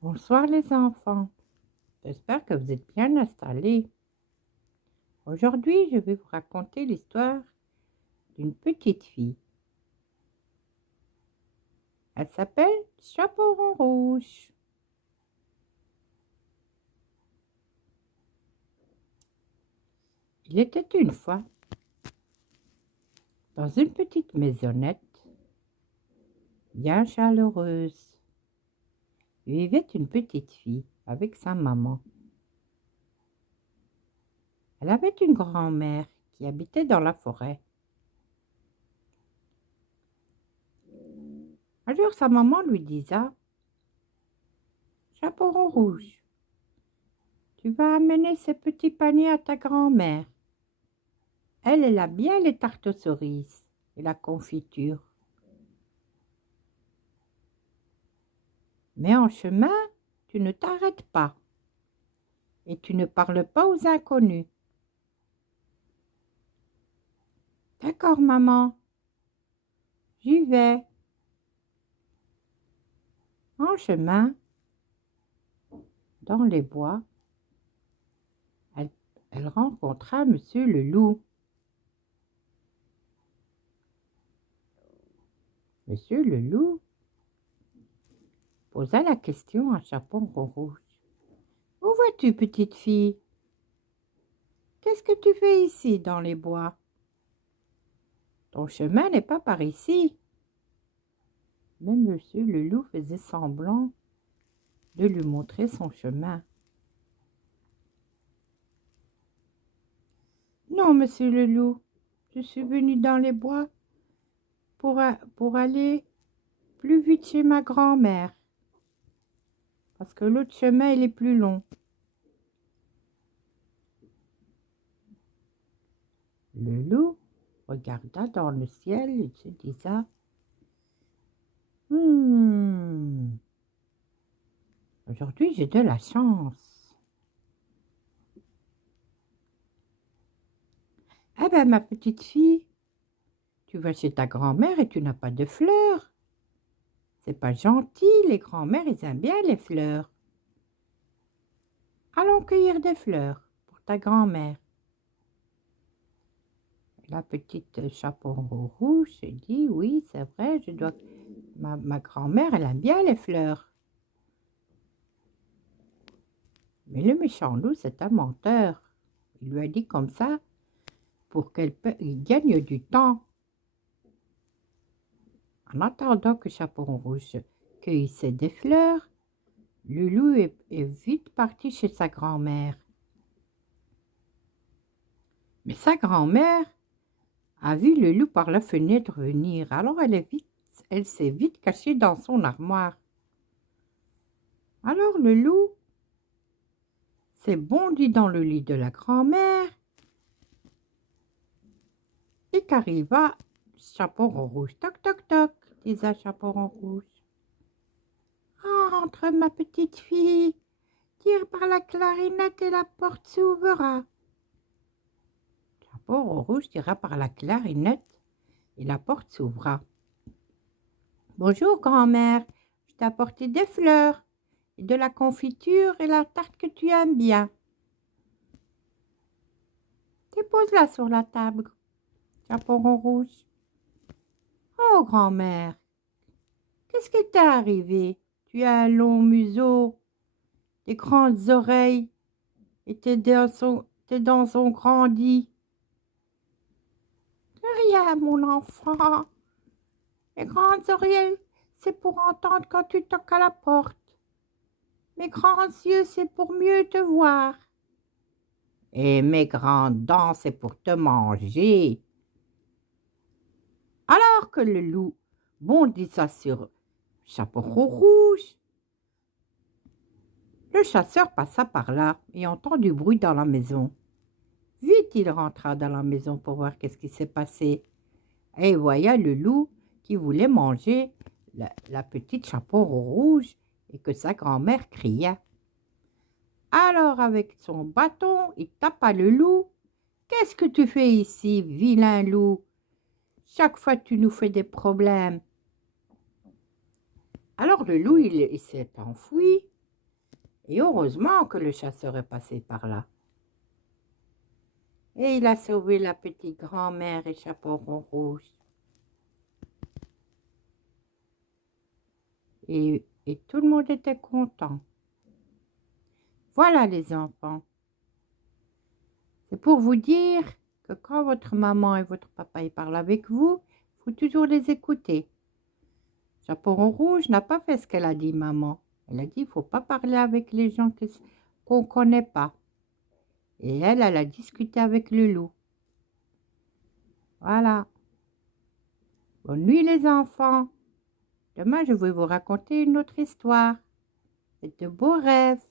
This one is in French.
Bonsoir les enfants, j'espère que vous êtes bien installés. Aujourd'hui, je vais vous raconter l'histoire d'une petite fille. Elle s'appelle Chaperon Rouge. Il était une fois, dans une petite maisonnette, bien chaleureuse, vivait une petite fille avec sa maman. Elle avait une grand-mère qui habitait dans la forêt. Un jour, sa maman lui disa: Chaperon Rouge, tu vas amener ces petits paniers à ta grand-mère. Elle a bien les tartes aux cerises et la confiture. Mais en chemin, tu ne t'arrêtes pas et tu ne parles pas aux inconnus. D'accord, maman, j'y vais. En chemin, dans les bois, elle rencontra Monsieur le loup. Monsieur le loup posa la question à Chaperon Rouge. Où vas-tu, petite fille? Qu'est-ce que tu fais ici dans les bois? Ton chemin n'est pas par ici. Mais Monsieur le loup faisait semblant de lui montrer son chemin. Non, monsieur le loup, je suis venu dans les bois pour aller plus vite chez ma grand-mère, parce que l'autre chemin, il est plus long. Le loup regarda dans le ciel et se disa: Aujourd'hui j'ai de la chance. Eh ben, ma petite fille, tu vas chez ta grand-mère et tu n'as pas de fleurs. C'est pas gentil, les grand-mères, ils aiment bien les fleurs. Allons cueillir des fleurs pour ta grand-mère. La petite Chaperon Rouge se dit: oui, c'est vrai, je dois. Ma grand-mère, elle aime bien les fleurs. Mais le méchant loup, c'est un menteur. Il lui a dit comme ça pour qu'elle gagne du temps. En attendant que Chaperon Rouge cueillissait des fleurs, le loup est vite parti chez sa grand-mère. Mais sa grand-mère a vu le loup par la fenêtre venir, alors elle s'est vite cachée dans son armoire. Alors le loup s'est bondi dans le lit de la grand-mère et qu'arriva Chaperon Rouge. Toc, toc, toc, disait Chaperon Rouge. Entre, ma petite fille, tire par la clarinette et la porte s'ouvrira. Chaperon Rouge tira par la clarinette et la porte s'ouvra. Bonjour, grand-mère, je t'ai apporté des fleurs et de la confiture et la tarte que tu aimes bien. Dépose-la sur la table, Chaperon Rouge. Oh, grand-mère, qu'est-ce qui t'est arrivé? Tu as un long museau, des grandes oreilles et tes dents sont grandies. Rien, mon enfant. Les grandes oreilles, c'est pour entendre quand tu toques à la porte. Mes grands yeux, c'est pour mieux te voir. Et mes grandes dents, c'est pour te manger. Alors que le loup bondissa sur Chaperon Rouge, le chasseur passa par là et entend du bruit dans la maison. Vite, il rentra dans la maison pour voir qu'est-ce qui s'est passé. Et il voya le loup qui voulait manger la petite Chaperon Rouge et que sa grand-mère cria. Alors, avec son bâton, il tapa le loup. « Qu'est-ce que tu fais ici, vilain loup? Chaque fois, tu nous fais des problèmes. » Alors, le loup, il s'est enfui Et heureusement que le chasseur est passé par là. Et il a sauvé la petite grand-mère et Chaperon rouge. Et tout le monde était content. Voilà les enfants. C'est pour vous dire que quand votre maman et votre papa y parlent avec vous, il faut toujours les écouter. Chaperon rouge n'a pas fait ce qu'elle a dit, maman. Elle a dit, il ne faut pas parler avec les gens qu'on ne connaît pas. Et elle a discuté avec le loup. Voilà. Bonne nuit les enfants. Demain, je vais vous raconter une autre histoire. Et de beaux rêves.